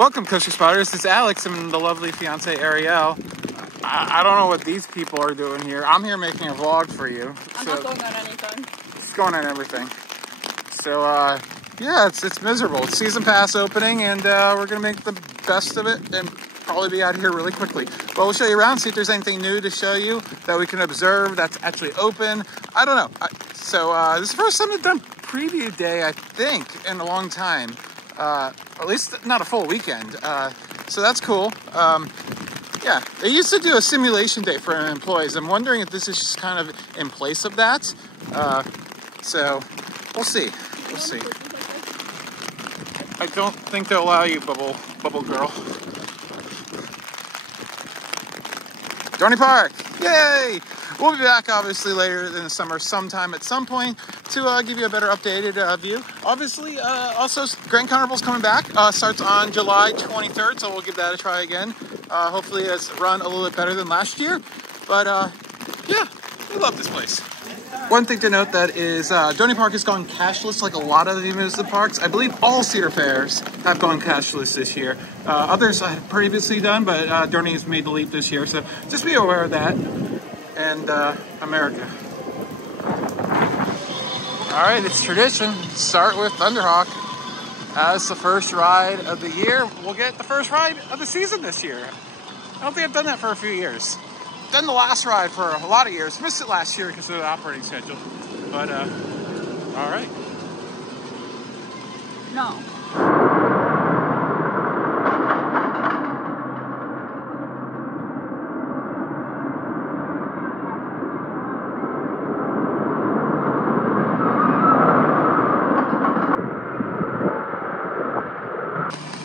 Welcome, Coaster Spotters. It's Alex and the lovely fiance Ariel. I don't know what these people are doing here. I'm here making a vlog for you. I'm not going on anything. It's going on everything. So, yeah, it's miserable. It's season pass opening, and we're going to make the best of it and probably be out of here really quickly. But we'll show you around, see if there's anything new to show you that we can observe that's actually open. I don't know. This is the first time they've done preview day, I think, in a long time. At least not a full weekend. So that's cool. Yeah, they used to do a simulation day for employees. I'm wondering if this is just kind of in place of that. So we'll see. We'll see. I don't think they'll allow you, bubble girl. Dorney Park, yay! We'll be back obviously later in the summer sometime at some point to give you a better updated view. Obviously, also Grand Carnival's coming back. Starts on July 23rd, so we'll give that a try again. Hopefully it's run a little bit better than last year. But yeah, we love this place. One thing to note that is Dorney Park has gone cashless like a lot of the amusement parks. I believe all Cedar Fairs have gone cashless this year. Others I have previously done, but Dorney has made the leap this year. So just be aware of that. And America. All right, it's tradition. Start with Thunderhawk as the first ride of the year. We'll get the first ride of the season this year. I don't think I've done that for a few years. Done the last ride for a lot of years. Missed it last year because of the operating schedule. But, all right. No.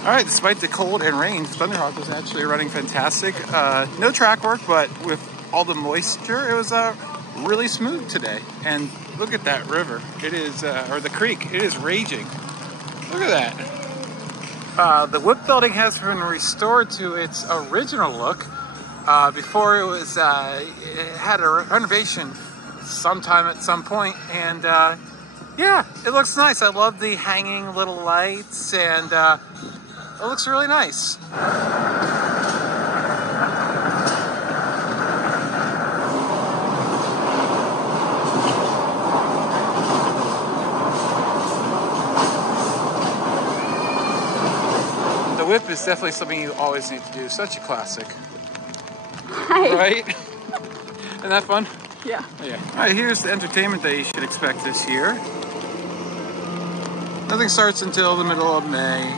All right, despite the cold and rain, Thunderhawk was actually running fantastic. No track work, but with all the moisture, it was really smooth today. And look at that river. It is, or the creek, it is raging. Look at that. The whip building has been restored to its original look. Before it was, it had a renovation sometime at some point. And yeah, it looks nice. I love the hanging little lights and it looks really nice. The whip is definitely something you always need to do. Such a classic. Hi. Right? Isn't that fun? Yeah. Yeah. All right, here's the entertainment that you should expect this year. Nothing starts until the middle of May.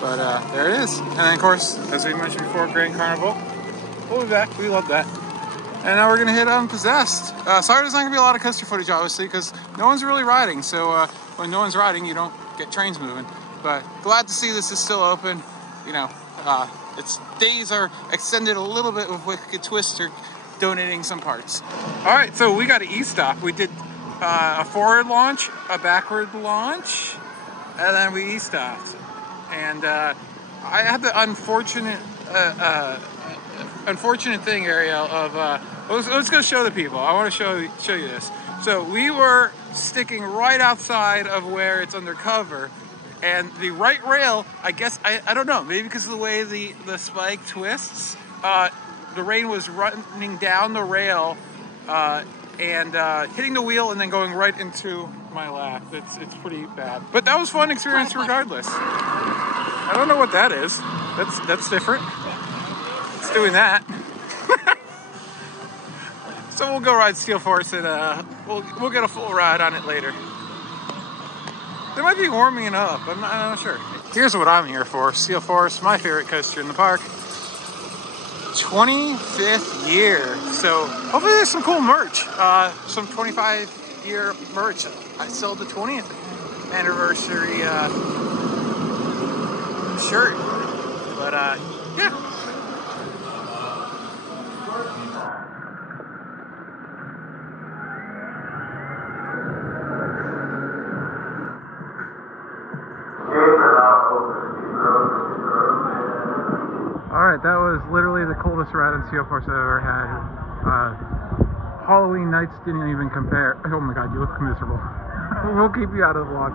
But there it is. And then, of course, as we mentioned before, Grand Carnival. We'll be back. We love that. And now we're going to hit Unpossessed. Sorry there's not going to be a lot of coaster footage, obviously, because no one's really riding. So when no one's riding, you don't get trains moving. But glad to see this is still open. You know, its days are extended a little bit with Wicked Twister donating some parts. All right, so we got an E-stop. We did a forward launch, a backward launch, and then we E-stopped. And I had the unfortunate thing, Ariel, of let's go show the people. I want to show you this. So we were sticking right outside of where it's undercover, and the right rail, I guess, I don't know, maybe because of the way the spike twists, the rain was running down the rail and hitting the wheel and then going right into my lap. It's pretty bad. But that was a fun experience regardless. I don't know what that is. That's different. It's doing that. So we'll go ride Steel Force and we'll get a full ride on it later. They might be warming it up. I'm not sure. Here's what I'm here for. Steel Force, my favorite coaster in the park. 25th year. So hopefully there's some cool merch. Some 25-year merch. I sold the 20th anniversary shirt. But yeah. Alright, that was literally the coldest ride on Steel Force I've ever had. Halloween nights didn't even compare. Oh my god, you look miserable. We'll keep you out of the vlog.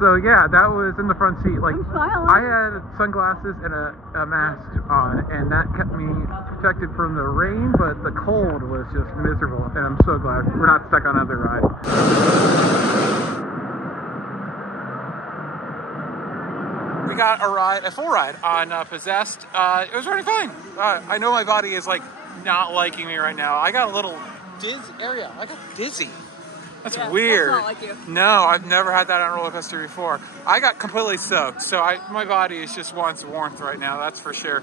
So yeah, that was in the front seat. Like, I'm smiling. I had sunglasses and a mask on, and that kept me protected from the rain, but the cold was just miserable, and I'm so glad we're not stuck on another ride. We got a full ride on Possessed. It was really fine. I know my body is like not liking me right now. I got a little I got dizzy. That's weird. That's not like you. No, I've never had that on a roller coaster before. I got completely soaked, so my body is just wants warmth right now, that's for sure.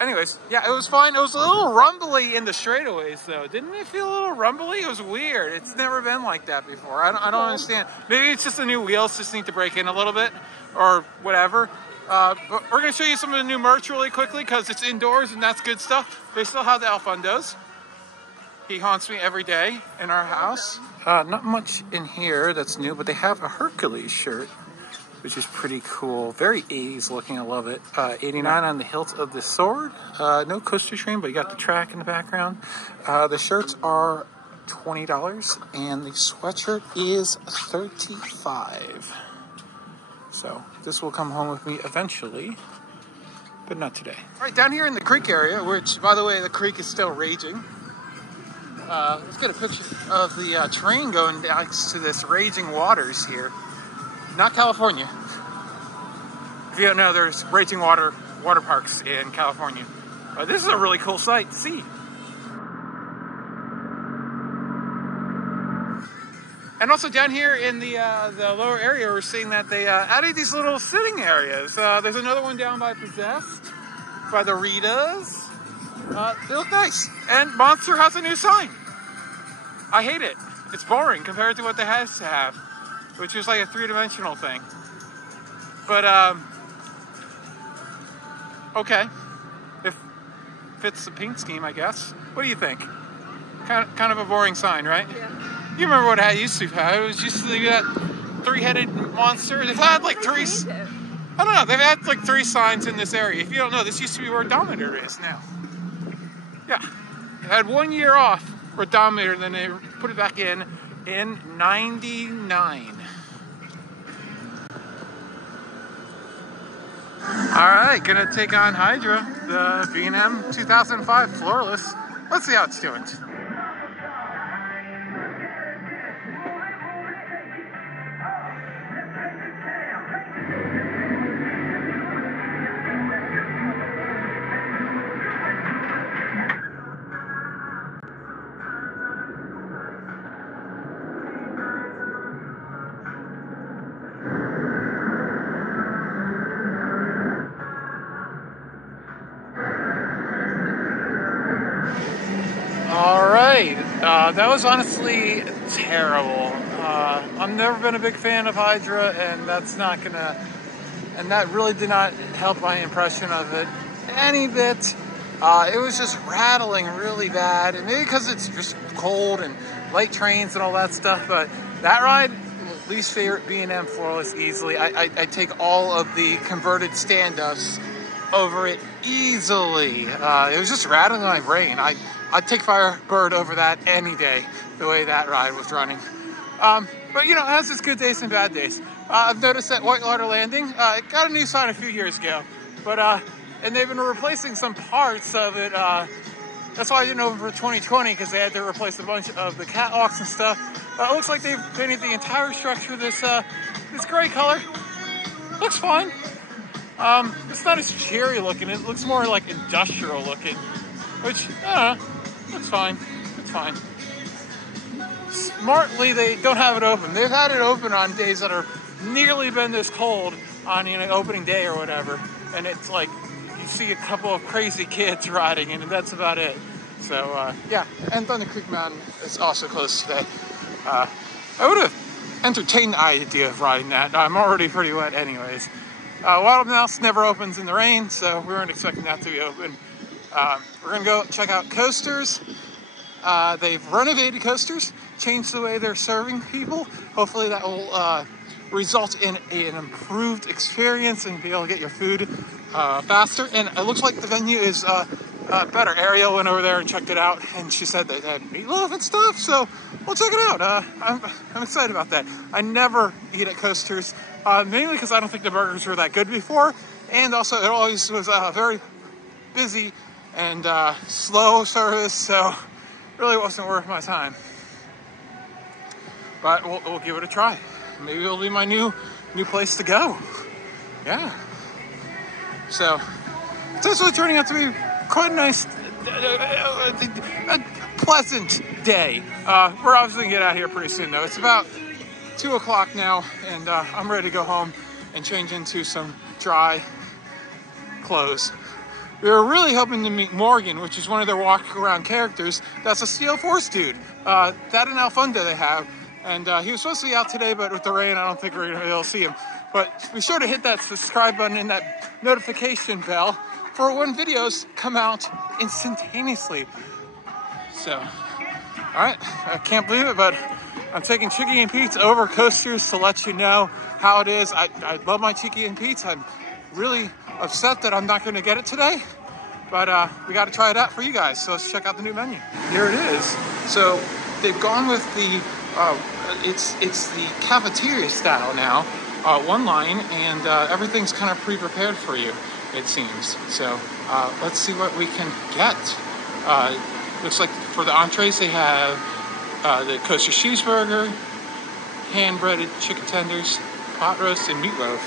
Anyways, yeah, it was fine. It was a little rumbly in the straightaways, though. Didn't it feel a little rumbly? It was weird. It's never been like that before. I don't understand. Maybe it's just the new wheels just need to break in a little bit, or whatever. But we're going to show you some of the new merch really quickly, because it's indoors, and that's good stuff. They still have the Alfundos. He haunts me every day in our house. Not much in here that's new, but they have a Hercules shirt, which is pretty cool. Very 80s looking, I love it. 89 on the hilt of the sword. No coaster train, but you got the track in the background. The shirts are $20, and the sweatshirt is $35. So this will come home with me eventually, but not today. All right, down here in the creek area, which, by the way, the creek is still raging. Let's get a picture of the train going down to this raging waters here. Not California. If you don't know, there's raging water parks in California. This is a really cool sight to see. And also down here in the lower area, we're seeing that they added these little sitting areas. There's another one down by Possessed, by the Ritas. They look nice. And Monster has a new sign. I hate it. It's boring compared to what they used to have, which is like a three-dimensional thing. But, okay. It fits the paint scheme, I guess. What do you think? Kind of a boring sign, right? Yeah. You remember what it used to have? It was used to be that three-headed monster. They've had like three... I don't know. They've had like 3 signs in this area. If you don't know, this used to be where Dominator is now. Yeah. They had 1 year off for Dominator, then they put it back in 99. Alright, gonna take on Hydra, the B&M 2005 Floorless. Let's see how it's doing. Alright, that was honestly terrible. I've never been a big fan of Hydra, and that really did not help my impression of it any bit. It was just rattling really bad, and maybe because it's just cold and light trains and all that stuff, but that ride, least favorite B&M Floorless easily. I take all of the converted stand-ups over it easily. It was just rattling my brain. I'd take Firebird over that any day, the way that ride was running. But you know, it has its good days and bad days. I've noticed that Whitewater Landing, it got a new sign a few years ago, but and they've been replacing some parts of it. That's why I didn't open for 2020, because they had to replace a bunch of the catwalks and stuff. It looks like they've painted the entire structure this gray color. Looks fine. It's not as cheery looking. It looks more like industrial looking, which, I don't know, looks fine. It's fine. Smartly, they don't have it open. They've had it open on days that are nearly been this cold on, you know, opening day or whatever. And it's like, you see a couple of crazy kids riding, and that's about it. So, yeah. And Thunder Creek Mountain is also closed today. I would have entertained the idea of riding that. I'm already pretty wet anyways. Wild Mouse never opens in the rain, so we weren't expecting that to be open. We're gonna go check out coasters. They've renovated coasters, changed the way they're serving people. Hopefully that will result in an improved experience and be able to get your food faster. And it looks like the venue is better. Ariel went over there and checked it out, and she said they had meatloaf and stuff, so we'll check it out. I'm excited about that. I never eat at Coasters, mainly because I don't think the burgers were that good before, and also it always was very busy and slow service, so it really wasn't worth my time. But we'll give it a try. Maybe it'll be my new place to go. Yeah. So it's actually turning out to be quite a nice, a pleasant day. We're obviously gonna get out of here pretty soon though. It's about 2 o'clock now, and I'm ready to go home and change into some dry clothes. We were really hoping to meet Morgan, which is one of their walk around characters. That's a Steel Force dude. That and Alfunda they have. And he was supposed to be out today, but with the rain, I don't think we're gonna be able to see him. But be sure to hit that subscribe button and that notification bell for when videos come out instantaneously. So, all right, I can't believe it, but I'm taking Chicky and Pete's over Coasters to let you know how it is. I love my Chicky and Pete's. I'm really upset that I'm not gonna get it today, but we gotta try it out for you guys. So let's check out the new menu. Here it is. So they've gone with the, it's the cafeteria style now. One line, and everything's kind of pre-prepared for you, it seems. So let's see what we can get. Looks like for the entrees they have the Coaster cheeseburger, hand-breaded chicken tenders, pot roast, and meatloaf.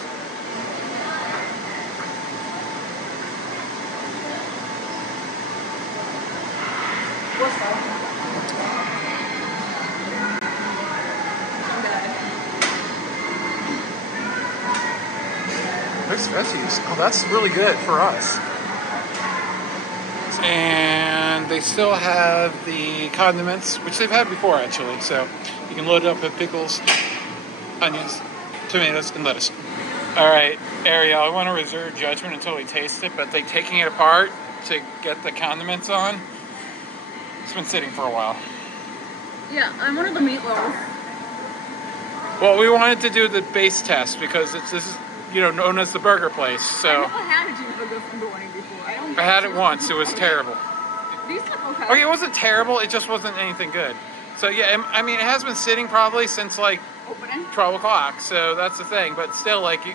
What's that? Mixed veggies. Oh, that's really good for us. And they still have the condiments, which they've had before actually. So you can load it up with pickles, onions, tomatoes, and lettuce. All right, Ariel, I want to reserve judgment until we taste it, but they're taking it apart to get the condiments on. It's been sitting for a while. Yeah, I wanted the meatloaf. Well, we wanted to do the base test because this is, you know, known as the burger place. So I never had a cheeseburger from Dorney before. I had it once. It was terrible. These look okay. Okay, it wasn't terrible. It just wasn't anything good. So yeah, I mean, it has been sitting probably since like Opening? 12 o'clock. So that's the thing. But still, like,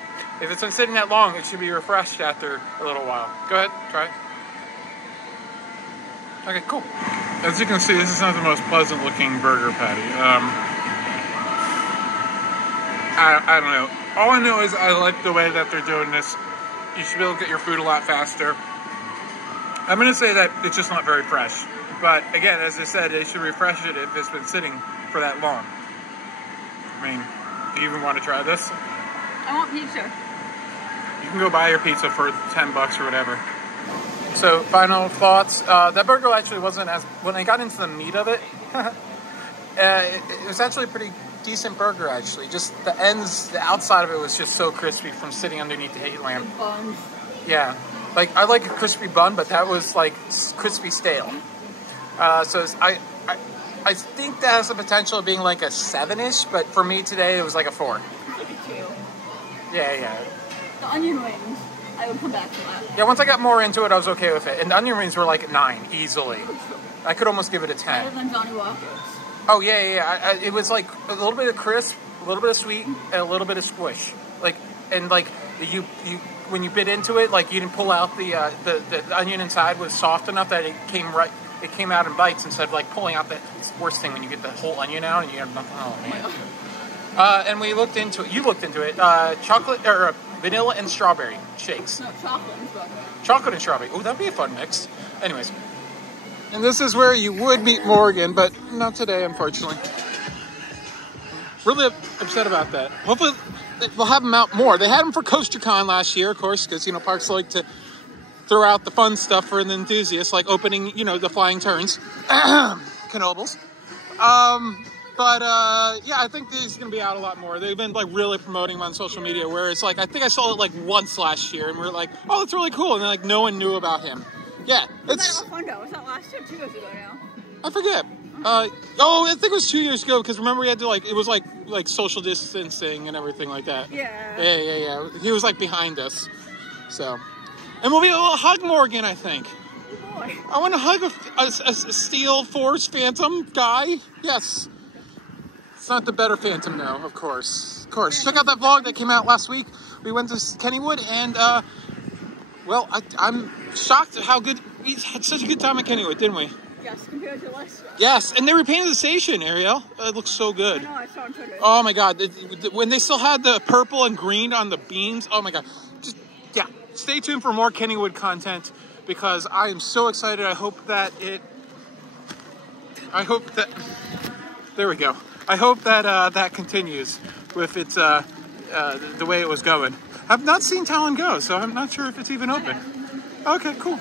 if it's been sitting that long, it should be refreshed after a little while. Go ahead, try it. Okay, cool. As you can see, this is not the most pleasant looking burger patty. I don't know. All I know is I like the way that they're doing this. You should be able to get your food a lot faster. I'm going to say that it's just not very fresh. But again, as I said, they should refresh it if it's been sitting for that long. I mean, do you even want to try this? I want pizza. You can go buy your pizza for $10 or whatever. So, final thoughts. That burger actually wasn't as... When I got into the meat of it, it was actually a pretty decent burger, actually. Just the ends, the outside of it was just so crispy from sitting underneath the heat lamp. The buns. Yeah. Like, I like a crispy bun, but that was, like, crispy stale. So, I think that has the potential of being, like, a 7-ish, but for me today, it was like a 4. Maybe 2. Yeah. The onion rings, I would come back to that. Yeah, once I got more into it, I was okay with it. And the onion rings were like 9, easily. I could almost give it a 10. Better than Johnny Walker's. Oh, yeah. It was like a little bit of crisp, a little bit of sweet, and a little bit of squish. Like, and like, you when you bit into it, like, you didn't pull out the onion inside was soft enough that it came out in bites instead of, like, pulling out it's the worst thing when you get the whole onion out and you have nothing. Oh, man. And we looked into it. You looked into it. Chocolate, or vanilla and strawberry shakes. No, chocolate and strawberry. Chocolate and strawberry. Oh, that'd be a fun mix. Anyways. And this is where you would meet Morgan, but not today, unfortunately. Really upset about that. Hopefully, they'll have them out more. They had them for CoasterCon last year, of course, because, you know, parks like to throw out the fun stuff for the enthusiasts, like opening, you know, the flying turns. Canobles. Yeah, I think these are going to be out a lot more. They've been, like, really promoting them on social media, where it's like, I think I saw it, like, once last year, and we were like, oh, that's really cool. And then, like, no one knew about him. Yeah, it's... Was that last year? 2 years ago now. I forget. I think it was 2 years ago, because remember we had to, like, it was, like social distancing and everything like that. Yeah. He was, like, behind us. So. And we'll be able to hug Morgan, I think. boy. I want to hug a Steel Force Phantom guy. Yes. It's not the better Phantom, though, of course. Of course. Check out that vlog that came out last week. We went to Kennywood, and, well, I'm shocked at how good... We had such a good time at Kennywood, didn't we? Yes, compared to last year. Yes, and they repainted the station, Ariel. It looks so good. I know, I saw on Twitter. Oh, my God. When they still had the purple and green on the beams, oh, my God. Just, yeah, stay tuned for more Kennywood content, because I am so excited. I hope that... There we go. I hope that that continues with its the way it was going. I've not seen Talon go, so I'm not sure if it's even open. Okay, cool.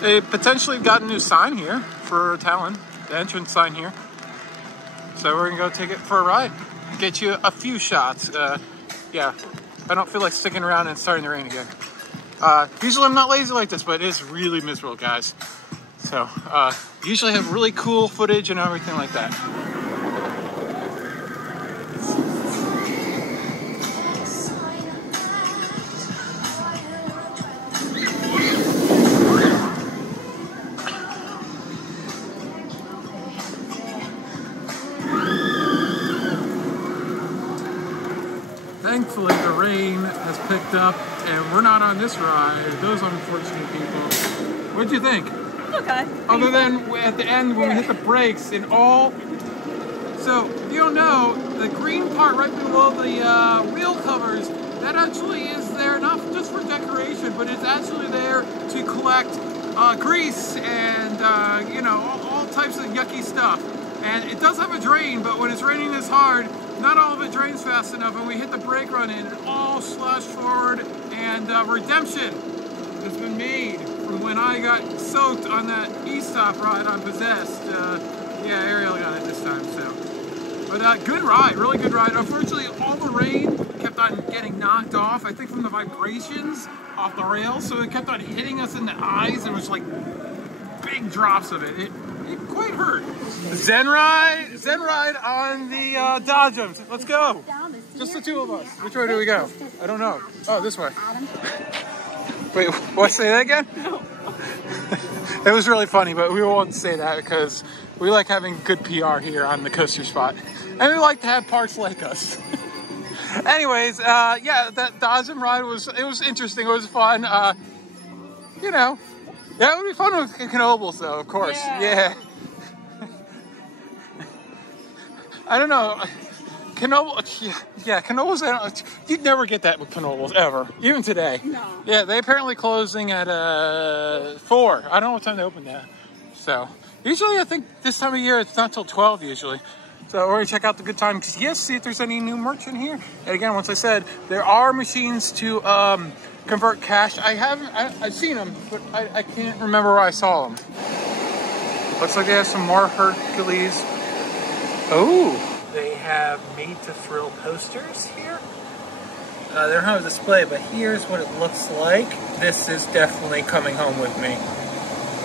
They potentially got a new sign here for Talon, the entrance sign here. So we're gonna go take it for a ride, get you a few shots. Yeah, I don't feel like sticking around and starting to rain again. Usually I'm not lazy like this, but it is really miserable, guys. So usually have really cool footage and everything like that. Thankfully, the rain has picked up, and we're not on this ride. Those unfortunate people. What'd you think? Okay. Other than at the end when we hit the brakes and all. So, you don't know, the green part right below the wheel covers, that actually is there not just for decoration, but it's actually there to collect grease and, you know, all types of yucky stuff. And it does have a drain, but when it's raining this hard, not all of it drains fast enough, and we hit the brake run in, it all slashed forward, and redemption has been made from when I got soaked on that E-Stop ride on Unpossessed. Yeah, Ariel got it this time, so. But good ride, really good ride. Unfortunately, all the rain kept on getting knocked off, I think from the vibrations off the rails, so it kept on hitting us in the eyes, and it was like big drops of it. It quite hurt. Zen ride on the Dodgems. Let's go. Just the two of us. Which way do we go? I don't know. Oh, this way. Wait, what? Say that again? No. It was really funny, but we won't say that because we like having good PR here on the Coaster Spot. And we like to have parks like us. Anyways, yeah, that Dodgem ride was interesting. It was fun. You know. Yeah, it would be fun with Knobles, though, of course. Yeah. I don't know. Knobles, yeah, Knobles, you'd never get that with Knobles, ever. Even today. No. Yeah, they apparently closing at 4. I don't know what time they open that. So, usually I think this time of year, it's not till 12 usually. So we're going to check out the good time. Yes, see if there's any new merch in here. And again, once I said, there are machines to convert cash. I've seen them, but I can't remember where I saw them. Looks like they have some more Hercules. Oh, they have Made to Thrill posters here. They don't have a display, but here's what it looks like. This is definitely coming home with me.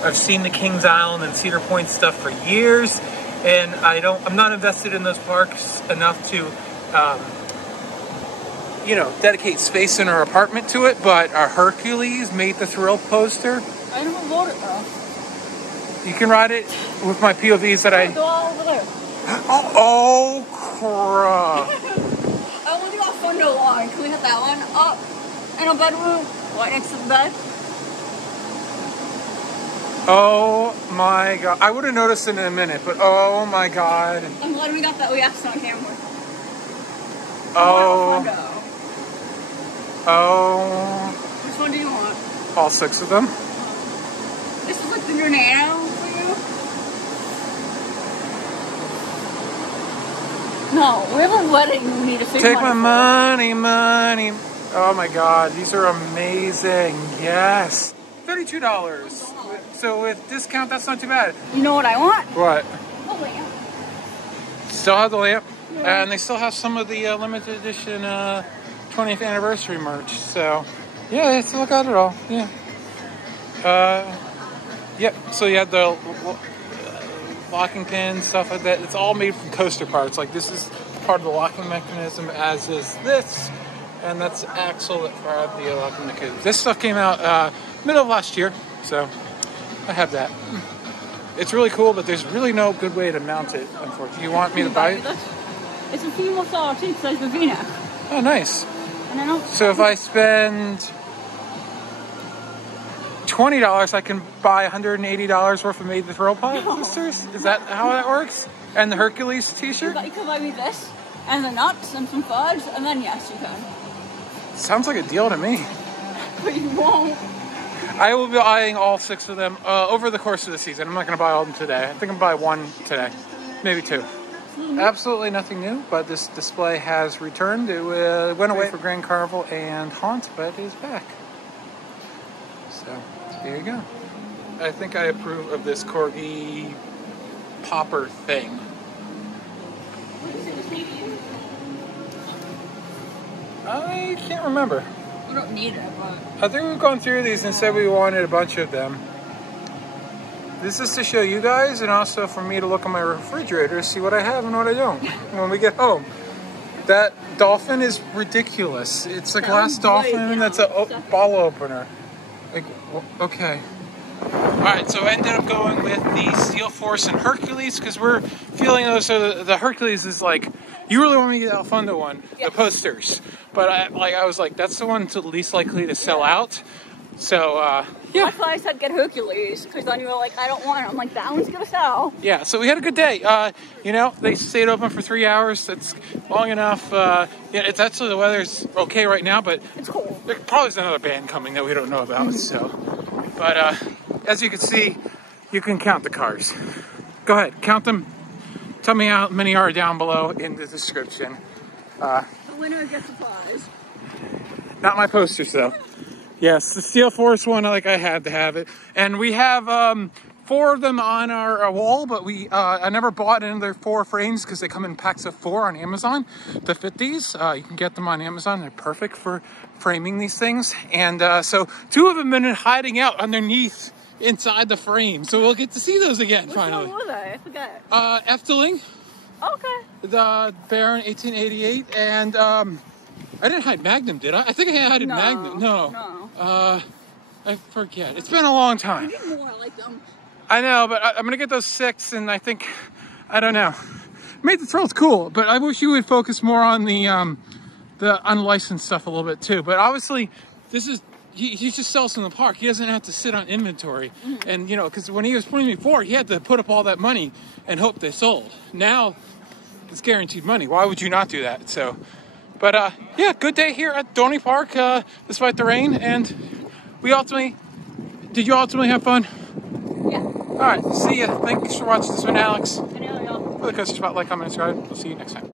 I've seen the Kings Island and Cedar Point stuff for years, and I'm not invested in those parks enough to you know, dedicate space in our apartment to it, but a Hercules Made the Thrill poster. I never rode it though. You can ride it with my POVs that Go all over there. Oh, crap. I want to go Thunderhawk. Can we hit that one up in a bedroom right next to the bed? Oh my God. I would have noticed it in a minute, but oh my God. I'm glad we got that. We asked on camera. Oh. Oh. Which one do you want? All 6 of them. This is like the new Nano for you? No, we have a wedding we need to figure out. Take my money. Oh my God, these are amazing. Yes. $32. So with discount, that's not too bad. You know what I want? What? A lamp. Still have the lamp. Yeah. And they still have some of the limited edition 20th anniversary merch. So, yeah, let's look at it all. Yeah. Yep. So you have the locking pins, stuff like that. It's all made from coaster parts. Like this is part of the locking mechanism, as is this, and that's the axle that for the locking mechanism. This stuff came out middle of last year. So, I have that. It's really cool, but there's really no good way to mount it, unfortunately. You want me to buy it? It's a female style too, because there's V-neck. Oh, nice. And I don't... So if I spend $20, I can buy $180 worth of Made the Thrill posters? Is that how that works? And the Hercules t-shirt? You can buy me this, and the nuts, and some fudge, and then yes, you can. Sounds like a deal to me. But you won't. I will be buying all 6 of them over the course of the season. I'm not going to buy all of them today. I think I'm going to buy 1 today. Maybe 2. Absolutely nothing new, but this display has returned. It went away for Grand Carnival and Haunt, but is back. So, there you go. I think I approve of this corgi popper thing. What is it, the sneaky? I can't remember. We don't need it, but... I think we've gone through these and said we wanted a bunch of them. This is to show you guys and also for me to look at my refrigerator to see what I have and what I don't when we get home. That dolphin is ridiculous. It's a glass dolphin that's a bottle opener. Like, okay. Alright, so I ended up going with the Steel Force and Hercules because we're feeling those. So the Hercules is like, you really want me to get the Alfundo one, the posters. But I was like, that's the one to least likely to sell out. So, yeah. That's why I said get Hercules, because then you were like, I don't want it. I'm like, that one's gonna sell. Yeah, so we had a good day. You know, they stayed open for 3 hours. That's long enough. Yeah, it's actually, the weather's okay right now, but it's cold. There probably is another band coming that we don't know about, so. But, as you can see, you can count the cars. Go ahead, count them. Tell me how many are down below in the description. The winner gets a prize. Not my posters, though. Yes, the Steel Force one, like I had to have it. And we have 4 of them on our wall, but I never bought another 4 frames because they come in packs of 4 on Amazon to fit these. You can get them on Amazon. They're perfect for framing these things. And so 2 of them have been hiding out underneath inside the frame. So we'll get to see those again, finally. What were they? I forget. Efteling. Okay. The Baron 1888. And I didn't hide Magnum, did I? I think I hid Magnum. No. I forget. It's been a long time. I need more. I like them. I know, but I'm gonna get those 6, and I think, I don't know. Made the Thrill's cool, but I wish you would focus more on the unlicensed stuff a little bit too. But obviously, this is he just sells in the park. He doesn't have to sit on inventory, and you know, because when he was putting before, he had to put up all that money and hope they sold. Now, it's guaranteed money. Why would you not do that? So. But, yeah, good day here at Dorney Park, despite the rain, and did you ultimately have fun? Yeah. Alright, see ya. Thanks for watching this one, Alex. I know, y'all. For the Coaster Spotlight, comment, and subscribe. We'll see you next time.